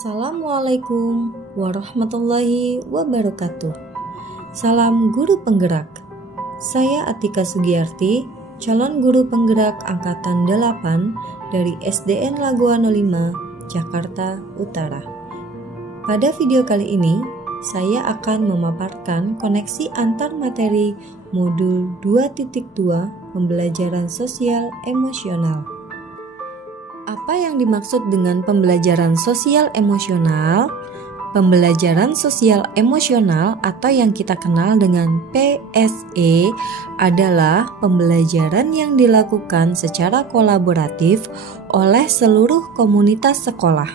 Assalamualaikum warahmatullahi wabarakatuh. Salam guru penggerak. Saya Atika Sugiyarti, calon guru penggerak angkatan 8 dari SDN Lagoa 05, Jakarta Utara. Pada video kali ini, saya akan memaparkan koneksi antar materi modul 2.2 pembelajaran sosial emosional. Apa yang dimaksud dengan pembelajaran sosial emosional? Pembelajaran sosial emosional atau yang kita kenal dengan PSE adalah pembelajaran yang dilakukan secara kolaboratif oleh seluruh komunitas sekolah.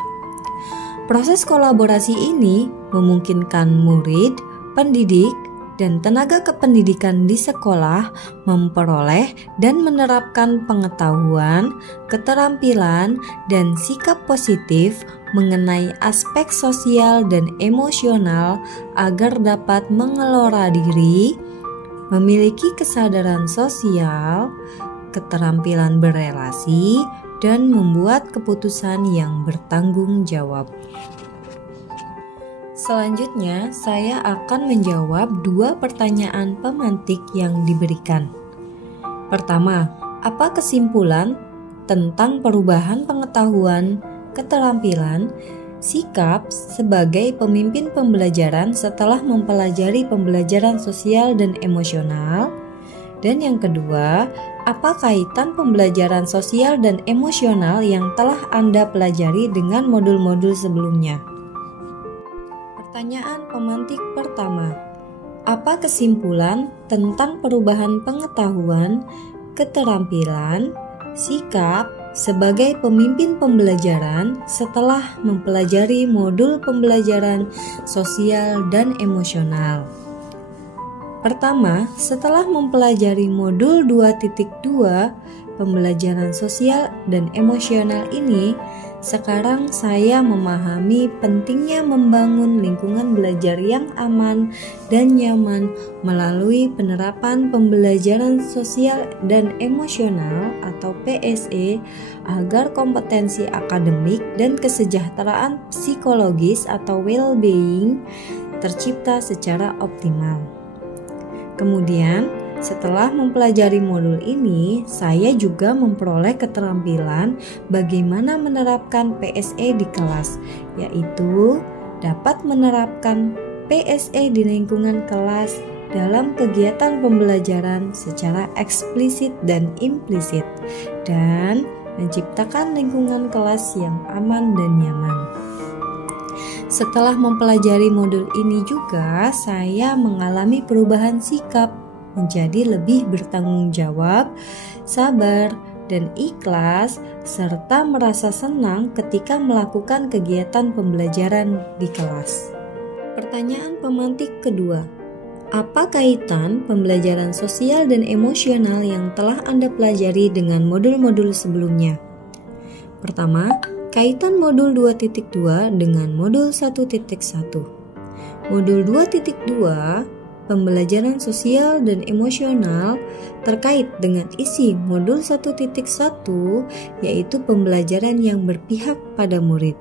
Proses kolaborasi ini memungkinkan murid, pendidik, dan tenaga kependidikan di sekolah memperoleh dan menerapkan pengetahuan, keterampilan, dan sikap positif mengenai aspek sosial dan emosional agar dapat mengelola diri, memiliki kesadaran sosial, keterampilan berelasi, dan membuat keputusan yang bertanggung jawab. Selanjutnya, saya akan menjawab 2 pertanyaan pemantik yang diberikan. Pertama, apa kesimpulan tentang perubahan pengetahuan, keterampilan, sikap sebagai pemimpin pembelajaran setelah mempelajari pembelajaran sosial dan emosional? Dan yang kedua, apa kaitan pembelajaran sosial dan emosional yang telah Anda pelajari dengan modul-modul sebelumnya? Pertanyaan pemantik pertama, apa kesimpulan tentang perubahan pengetahuan, keterampilan, sikap sebagai pemimpin pembelajaran setelah mempelajari modul pembelajaran sosial dan emosional? Pertama, setelah mempelajari modul 2.2 pembelajaran sosial dan emosional ini, sekarang saya memahami pentingnya membangun lingkungan belajar yang aman dan nyaman melalui penerapan pembelajaran sosial dan emosional atau PSE agar kompetensi akademik dan kesejahteraan psikologis atau well-being tercipta secara optimal. Kemudian, setelah mempelajari modul ini, saya juga memperoleh keterampilan bagaimana menerapkan PSE di kelas, yaitu dapat menerapkan PSE di lingkungan kelas dalam kegiatan pembelajaran secara eksplisit dan implisit, dan menciptakan lingkungan kelas yang aman dan nyaman. Setelah mempelajari modul ini juga, saya mengalami perubahan sikap menjadi lebih bertanggung jawab, sabar, dan ikhlas, serta merasa senang ketika melakukan kegiatan pembelajaran di kelas. Pertanyaan pemantik kedua, apa kaitan pembelajaran sosial dan emosional yang telah Anda pelajari dengan modul-modul sebelumnya? Pertama, kaitan modul 2.2 dengan modul 1.1. Modul 2.2 pembelajaran sosial dan emosional terkait dengan isi modul 1.1, yaitu pembelajaran yang berpihak pada murid.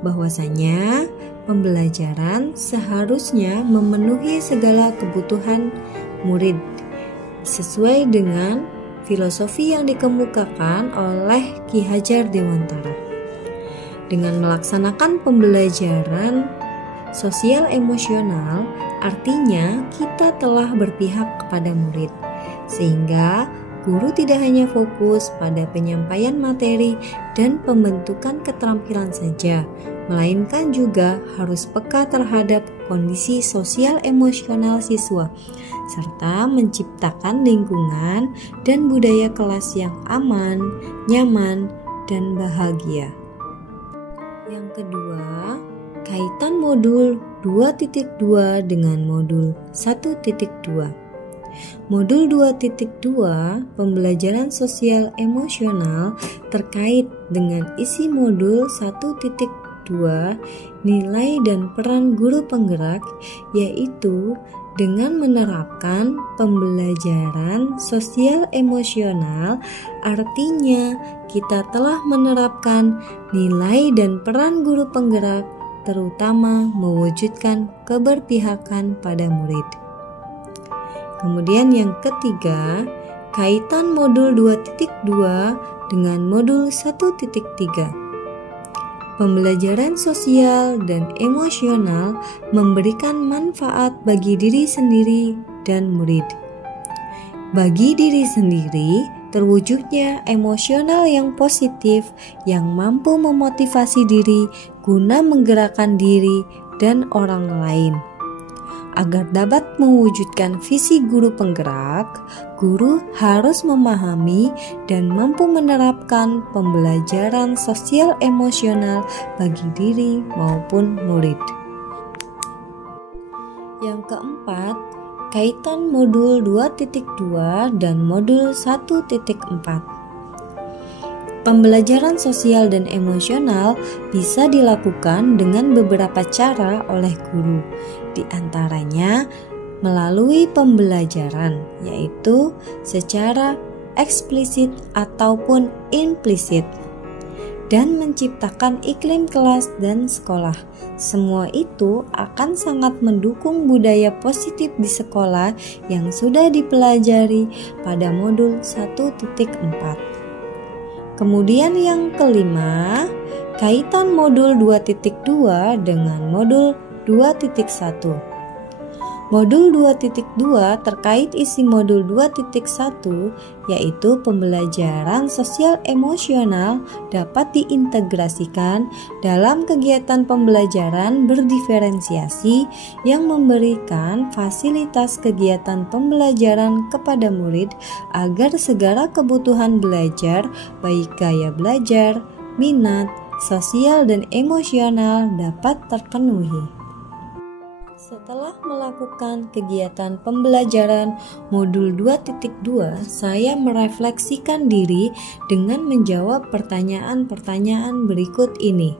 Bahwasanya pembelajaran seharusnya memenuhi segala kebutuhan murid sesuai dengan filosofi yang dikemukakan oleh Ki Hajar Dewantara. Dengan melaksanakan pembelajaran sosial emosional, artinya kita telah berpihak kepada murid, sehingga guru tidak hanya fokus pada penyampaian materi dan pembentukan keterampilan saja, melainkan juga harus peka terhadap kondisi sosial emosional siswa, serta menciptakan lingkungan dan budaya kelas yang aman, nyaman, dan bahagia. Yang kedua, kaitan modul 2.2 dengan modul 1.2. Modul 2.2 pembelajaran sosial emosional terkait dengan isi modul 1.2 nilai dan peran guru penggerak, yaitu dengan menerapkan pembelajaran sosial emosional, artinya kita telah menerapkan nilai dan peran guru penggerak, terutama mewujudkan keberpihakan pada murid. Kemudian yang ketiga, kaitan modul 2.2 dengan modul 1.3. Pembelajaran sosial dan emosional memberikan manfaat bagi diri sendiri dan murid. Bagi diri sendiri, terwujudnya emosional yang positif yang mampu memotivasi diri guna menggerakkan diri dan orang lain. Agar dapat mewujudkan visi guru penggerak, guru harus memahami dan mampu menerapkan pembelajaran sosial emosional bagi diri maupun murid. Yang keempat, kaitan modul 2.2 dan modul 1.4. Pembelajaran sosial dan emosional bisa dilakukan dengan beberapa cara oleh guru, di antaranya melalui pembelajaran, yaitu secara eksplisit ataupun implisit, dan menciptakan iklim kelas dan sekolah. Semua itu akan sangat mendukung budaya positif di sekolah yang sudah dipelajari pada modul 1.4. Kemudian yang kelima, kaitan modul 2.2 dengan modul 2.1. Modul 2.2 terkait isi modul 2.1, yaitu pembelajaran sosial emosional dapat diintegrasikan dalam kegiatan pembelajaran berdiferensiasi yang memberikan fasilitas kegiatan pembelajaran kepada murid agar segala kebutuhan belajar, baik gaya belajar, minat, sosial, dan emosional dapat terpenuhi. Setelah melakukan kegiatan pembelajaran modul 2.2, saya merefleksikan diri dengan menjawab pertanyaan-pertanyaan berikut ini.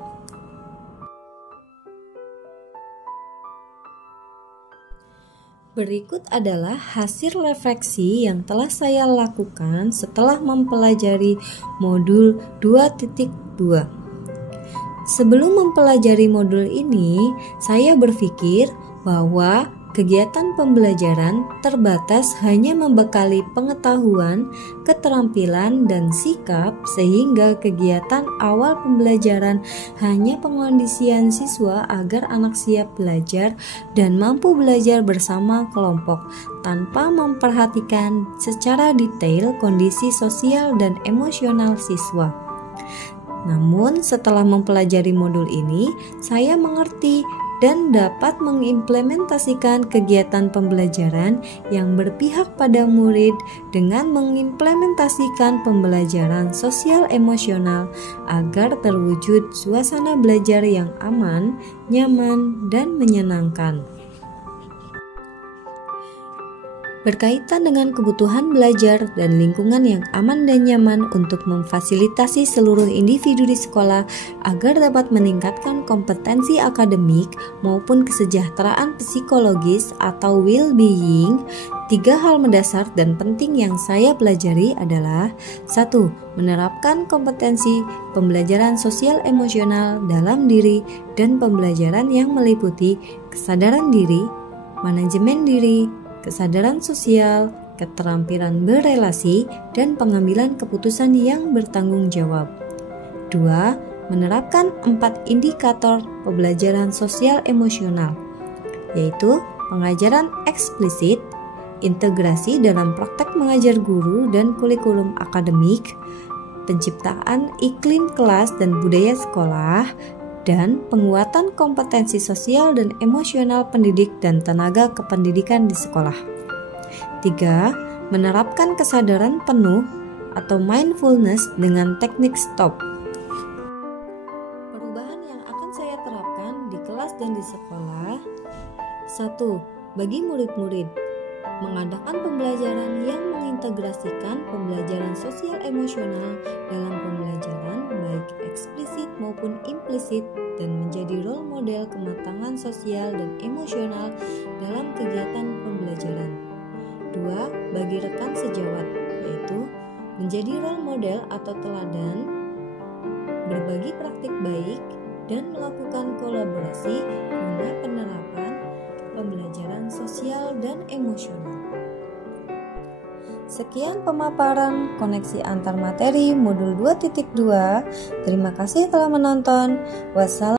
Berikut adalah hasil refleksi yang telah saya lakukan setelah mempelajari modul 2.2. Sebelum mempelajari modul ini, saya berpikir bahwa kegiatan pembelajaran terbatas hanya membekali pengetahuan, keterampilan, dan sikap, sehingga kegiatan awal pembelajaran hanya pengondisian siswa agar anak siap belajar dan mampu belajar bersama kelompok, tanpa memperhatikan secara detail kondisi sosial dan emosional siswa. Namun, setelah mempelajari modul ini, saya mengerti dan dapat mengimplementasikan kegiatan pembelajaran yang berpihak pada murid dengan mengimplementasikan pembelajaran sosial emosional agar terwujud suasana belajar yang aman, nyaman, dan menyenangkan. Berkaitan dengan kebutuhan belajar dan lingkungan yang aman dan nyaman untuk memfasilitasi seluruh individu di sekolah agar dapat meningkatkan kompetensi akademik maupun kesejahteraan psikologis atau well-being, 3 hal mendasar dan penting yang saya pelajari adalah 1. Menerapkan kompetensi pembelajaran sosial emosional dalam diri dan pembelajaran yang meliputi kesadaran diri, manajemen diri, kesadaran sosial, keterampilan berelasi, dan pengambilan keputusan yang bertanggung jawab. 2. Menerapkan 4 indikator pembelajaran sosial emosional, yaitu pengajaran eksplisit, integrasi dalam praktek mengajar guru dan kurikulum akademik, penciptaan iklim kelas dan budaya sekolah, dan penguatan kompetensi sosial dan emosional pendidik dan tenaga kependidikan di sekolah. 3. Menerapkan kesadaran penuh atau mindfulness dengan teknik STOP. Perubahan yang akan saya terapkan di kelas dan di sekolah. 1. Bagi murid-murid, mengadakan pembelajaran yang mengintegrasikan pembelajaran sosial emosional dalam pembelajaran baik eksplisit maupun implisit dan menjadi role model kematangan sosial dan emosional dalam kegiatan pembelajaran. 2. Bagi rekan sejawat, yaitu menjadi role model atau teladan, berbagi praktik baik, dan melakukan kolaborasi guna penerapan pembelajaran sosial dan emosional. Sekian pemaparan koneksi antar materi modul 2.2. Terima kasih telah menonton. Wassalamualaikum.